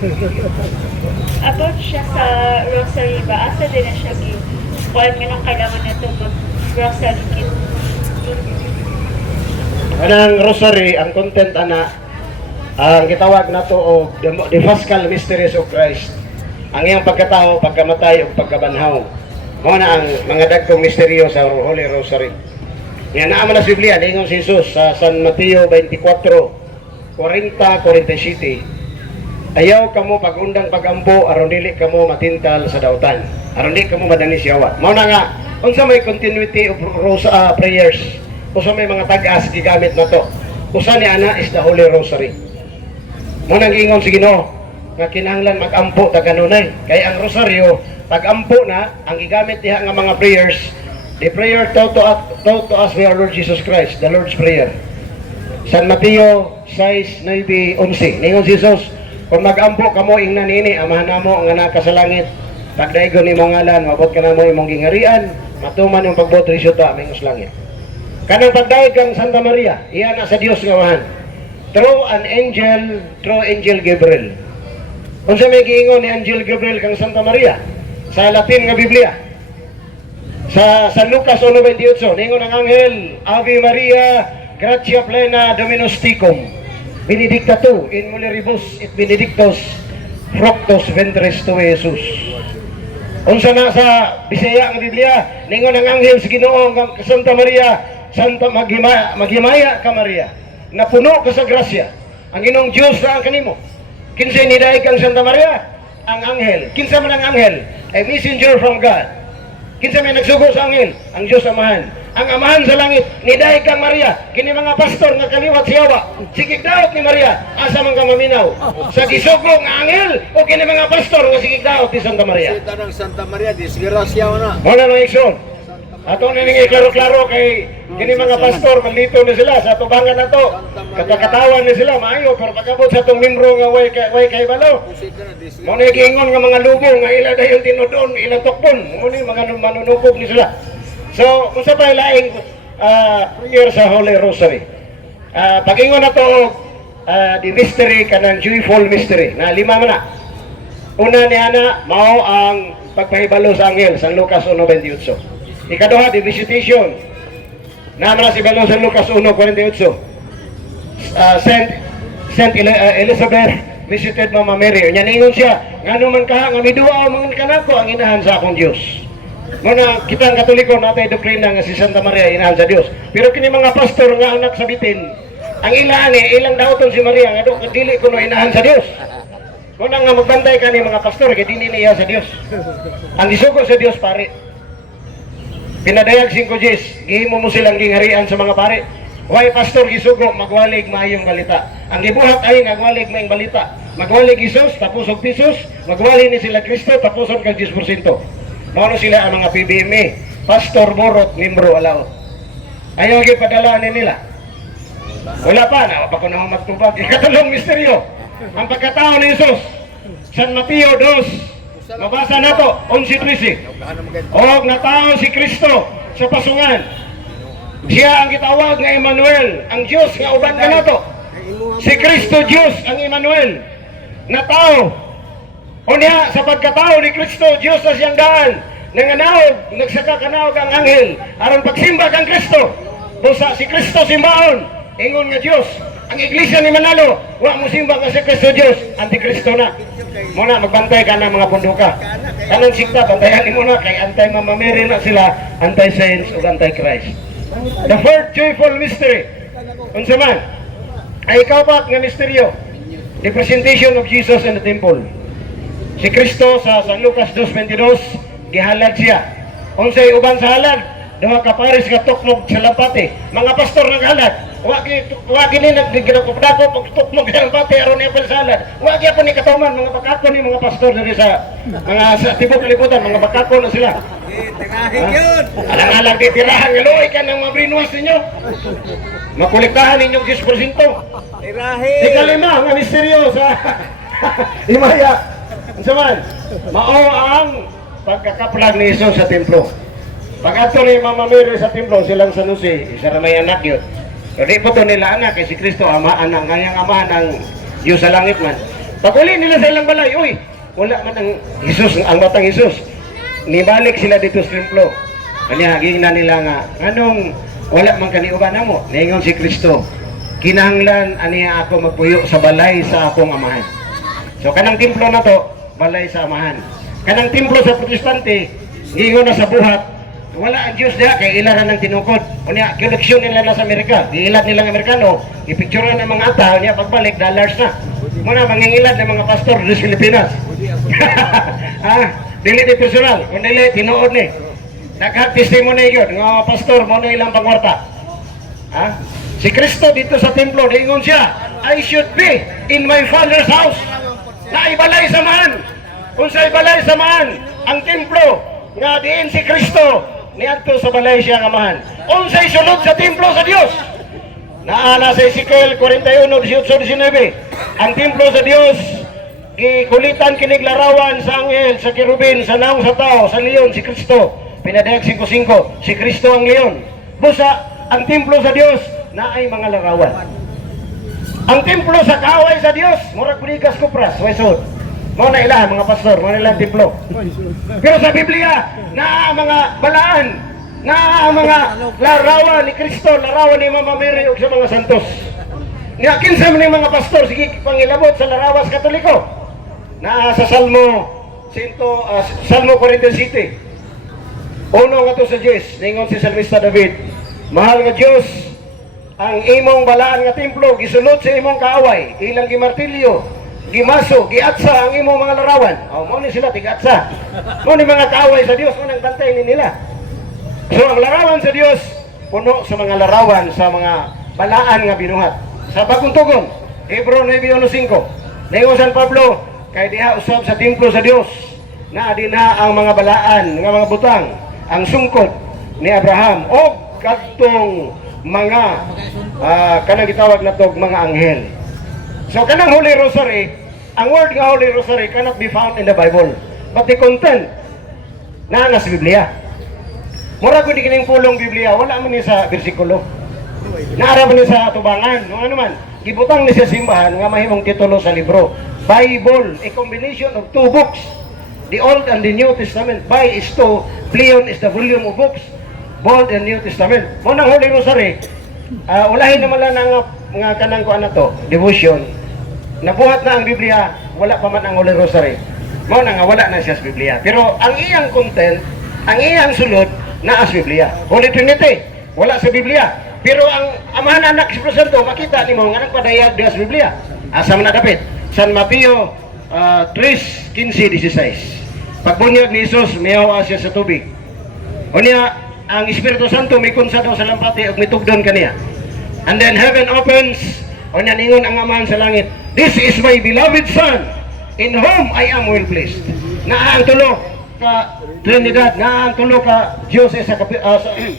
About siya sa rosary ba, asa din na siya kuhaan nga nung kailangan na ito mag-rosary kit. Anang rosary, ang content ana, ang gitawag na to o the Paschal Mysteries of Christ. Ang iyang pagkatao, pagkamatay o pagkabanhaw. Mao na ang mga dagkong misteryo sa Holy Rosary. Nga naman na sa Biblia, ningon si Jesus sa San Mateo 24, 40-47. Ayaw kamo pagundang pagampo aron dili kamo matintal sa dautan. Aron dili kamo madani siyawa. Mao na nga unsa may continuity of prayers. Usa may mga tag-as gigamit na to. Usa ni ana is the Holy Rosary. Mao nang giingon si Ginoo nga kinahanglan mag-ampo ta kanunay. Kay ang rosaryo pag-ampo na ang gigamit diha nga mga prayers. The prayer taught to us by our Lord Jesus Christ, the Lord's Prayer. San Mateo 6:9-11. Ningon si Jesus, kung mag-ampo kamo ingna nini amahan namo nga naka sa langit, pagdaygon nimo ngalan, mabot ka namo imong gingarian, matuman yung pagboto isyo ta aming sa langit. Kanang pagdayeg kang Santa Maria, iya na sa Dios nga mahan. Through angel Gabriel. Unsa may giingon ni Angel Gabriel kang Santa Maria? Sa Latin nga Biblia. Sa San Lucas 1:28, ningon ang anghel, Ave Maria, gratia plena Dominus tecum. Benedicta tu in mulieribus et benedictus fructus ventris tui, Jesus. Unsa na sa Bisaya nga Biblia, ningon ang anghel sa Ginoo nga Santa Maria, Santa maghimaya ka Maria, napuno ka sa grasya. Ang Ginoong Dios na ang kanimo. Kinsay nidaig kang Santa Maria? Ang anghel. Kinsa man ang anghel? A messenger from God. Kinsa may nagsugo sa anghel? Ang Dios Amahan. Ang Amahan sa langit, nidaig kang Maria. Kini mga pastor nga kaliwat siyawa. Sigig daot ni Maria, asa man ka maminaw. Sa gisugo nga anghel o kini mga pastor nga sigig daot ni Santa Maria. Sita ng Santa Maria, disgrasya na. Wala nang ikson. Ato na nang iklaro-klaro kay kini mga pastor, malito na sila sa tubangan na to. Katakatawan na sila, maayo. Pero pagkabot sa itong membro nga way kay balo. Muna giingon nga mga lubong, nga ila dahil tinudon, ilang tukpon. Muna mga manunukog ni sila. So, kung sa tayo laing prayer sa Holy Rosary. Pag-ingon na to, the mystery, kanang joyful mystery, na 5 man na. Una ni Ana, mao ang pagpahibalo sa anghel, San Lucas 1:28. Ikaduha, the visitation. Naman na si Balo San Lucas 1:48. Saint Elizabeth visited Mama Mary. Nya ningon siya, ngano man ka nga midua man kanako ang inahan sa akong Dios. Muna kita ang Katoliko natay doktrina nga si Santa Maria inahan sa Dios. Pero kini mga pastor nga anak sa bitin, ang ilang daoton si Maria nga dili kuno inahan sa Dios. Muna nga magbantay ka ni mga pastor kay dili niya sa Dios. Ang isugo sa Dios pare. Pinadayag 5 Gs, gihimo mo silang gingarian sa mga pare. Why pastor gisugo magwalig maayong balita. Ang gibuhat ay magwalig maayong balita. Magwalig Isus tapos og pisos, magwali ni sila Kristo tapos og 10%. Mao sila ang mga PBMA, pastor borot, membro alaw. Ayaw gyud padala ni nila. Wala pa na pa ko na magtubag. Ikatlong misteryo, ang pagkatao ni Isus. San Mateo 2. Mabasa na to, 11:13. Og natao si Kristo sa pasungan. Siya ang gitawag nga Emmanuel, ang Dios nga uban ka nato. Si Kristo Dios ang Emmanuel. Natao. Unya sa pagkatao ni Kristo, Dios na siyang daan. Nanganaog, nagsaka kanaog ang anghel. Aron pagsimba kang Kristo. Busa si Kristo simbaon. Ingon nga Dios. Ang iglesia ni Manalo, wa mo simba nga si Kristo Dios, antikristo na. Muna magbantay ka ng mga punduka. Kanang sikta, bantayan mo na kay anti-Mama Mary na sila, anti-saints o anti-Christ. The fourth joyful mystery. Unsa man? Ay ikaw pa nga misteryo. The presentation of Jesus in the temple. Si Kristo sa San Lucas 2:22, gihalad siya. Unsay uban sa halad? Duha ka pares ka tukmog sa lampate. Mga pastor naghalad. Wagi ni nagginagpapdako pagtukmog sa lampate aron ni salad. Wagi pa ni katuman mga bakako ni mga pastor diri sa mga sa tibok kalibutan, mga bakako na sila. Tengahig yun! Alang-alang di tirahan nga loy ka ng mga brinwas ninyo. Makolektahan ninyong 10%. Tirahin! Ikalima nga misteryo sa Himaya. Unsa man? Mao ang pagkakaplag ni Jesus sa templo. Pag-ato ni Mama Mary sa templo, silang San Jose, isa na may anak yun. So di po ito nila anak, si Kristo, ama, ngayang amahan ng Diyos sa langit man. Pag uli nila sa ilang balay, uy, wala man ang Jesus, ang batang Jesus. Nibalik sila dito sa templo. Kanya, gingnan nila nga, anong wala man kaniuban na mo? Naingon si Kristo, kinahanglan aniya ako magpuyo sa balay sa akong amahan. So kanang templo na to, balay sa amahan. Kanang templo sa protestante, gingon na sa buhat, wala ang Diyos diya, kay ilaran ng tinukod. Unya, koleksyon nila na sa Amerika, giilad nilang Amerikano, ipicturean ng mga ata, unya pagbalik, dollars na. Muna, mangingilad ng mga pastor sa Pilipinas. Dili di personal, kung dili, tinuod ni. Nagka-testimony yun, nga pastor, mo na ilang pangwarta. Si Kristo dito sa templo, diingon siya, I should be in my Father's house. Na ibalay samahan. Kung sa ibalay samahan, ang templo, nga diin si Kristo, niadto sa balay siya nga mahan. Unsay sulod sa templo sa Dios. Naala sa Ezekiel 41:18-19. Ang templo sa Dios gikulitan kinig larawan sa anghel, sa kerubin, sa naong sa tao, sa leon si Kristo. Pinadayag 5:5, si Kristo ang leon. Busa ang templo sa Dios na ay mga larawan. Ang templo sa kaaway sa Dios, murag buligas kupras, way sud. Mo na ilan mga pastor, mo na ilan templo. Pero sa Biblia, na mga balaan, na mga larawan ni Kristo, larawan ni Mama Mary ug sa mga santos. Nga kinsa man ni mga pastor sige pangilabot sa larawas Katoliko. Na sa Salmo 47. Uno nga to sa Diyos, ningon si Salmista David, mahal nga Diyos, ang imong balaan nga templo gisulod sa imong kaaway, ilang gimartilyo, gimaso, giatsa ang imong mga larawan. Mo ni sila tigatsa. Mo ni mga kaaway sa Dios, mo nang bantay ni nila. So ang larawan sa Dios puno sa mga larawan sa mga balaan nga binuhat. Sa bagong tugon, Hebreo 9:1-5. Ningon San Pablo, kay diha usab sa templo sa Dios na dinha ang mga balaan nga mga butang, ang sungkod ni Abraham o kadtong mga kanang gitawag natog mga anghel. So kanang Holy Rosary, ang word nga Holy Rosary cannot be found in the Bible, but the content na sa Biblia. Mura ko di kining pulong Biblia, wala man ni sa bersikulo. Naara man ni sa tubangan, ano man, gibutang ni sa simbahan nga mahimong titulo sa libro. Bible, a combination of two books, the Old and the New Testament. Bi is two, Pleon is the volume of books, Old and New Testament. Mo nang Holy Rosary, ulahin naman lang nga kanang kuan na to, devotion. Nabuhat na ang Biblia, wala pa man ang Holy Rosary. Mo na nga wala na siya sa Biblia. Pero ang iyang content, ang iyang sulod na sa Biblia. Holy Trinity, wala sa Biblia. Pero ang Amahan, Anak, Espiritu Santo, makita ni mo nga nagpadayag diha sa Biblia. Asa man dapit? San Mateo 3:15-16. Pagbunyag ni Jesus, miyaw siya sa tubig. Unya, ang Espiritu Santo may kunsa daw sa lampati ug mitugdon kaniya. And then heaven opens, unya ningon ang Amahan sa langit, this is my beloved Son, in whom I am well pleased. Na ang tulo ka Trinidad, na ang tulo ka Diyos sa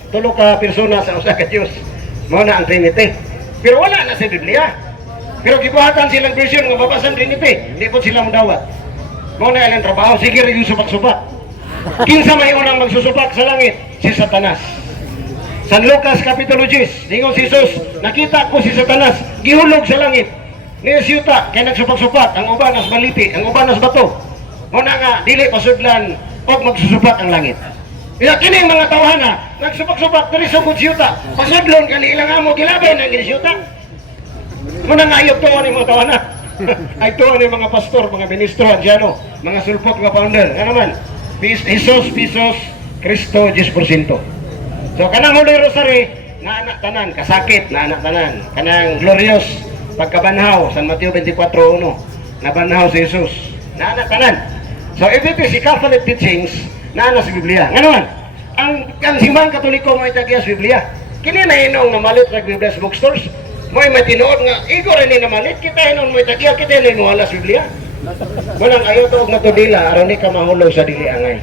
tulo ka persona sa usa ka Diyos. Mao na ang Trinity. Pero wala na sa Biblia. Pero gibuhatan silang version nga babasan Trinity, di po sila modawat. Mao na ilang trabaho, sige rin yung supak-supak. Kinsa may unang magsusupak sa langit? Si Satanas. San Lucas Kapitulo 10, ningon si Jesus, nakita ko si Satanas, gihulog sa langit. Ni siyuta, kaya nagsupak-supak, ang uban as baliti, ang uban as bato. Muna nga, dili pasudlan, o magsusupak ang langit. Kaya kining mga tawhana, nagsupak-supak, pero sugod siyuta, pasudlon, kani ilang amo, gilabay na gini siyuta. Muna nga, ayok tuwa ni mga tawhana. Ay tuwa ni mga pastor, mga ministro, adyano, mga sulpot, mga founder. Ano man, Jesus, Kristo, 10%. So, kanang Holy Rosary, na anak tanan, kasakit, na anak tanan. Kanang glorious, pagkabanhaw, San Mateo 24:1, nabanhaw si Jesus, na anak tanan. So, if it is the Catholic teachings, na anak sa Biblia. Nga naman, ang simbang Katoliko mo itagya sa Biblia. Kini na inong namalit sa Biblia sa bookstores, mo ay matinood nga, igo rin ni namalit, kita inong mo itagya, kita inong mo alas Biblia. Munang ayaw to og natudila, aron ni ka mahulog sa dili angay.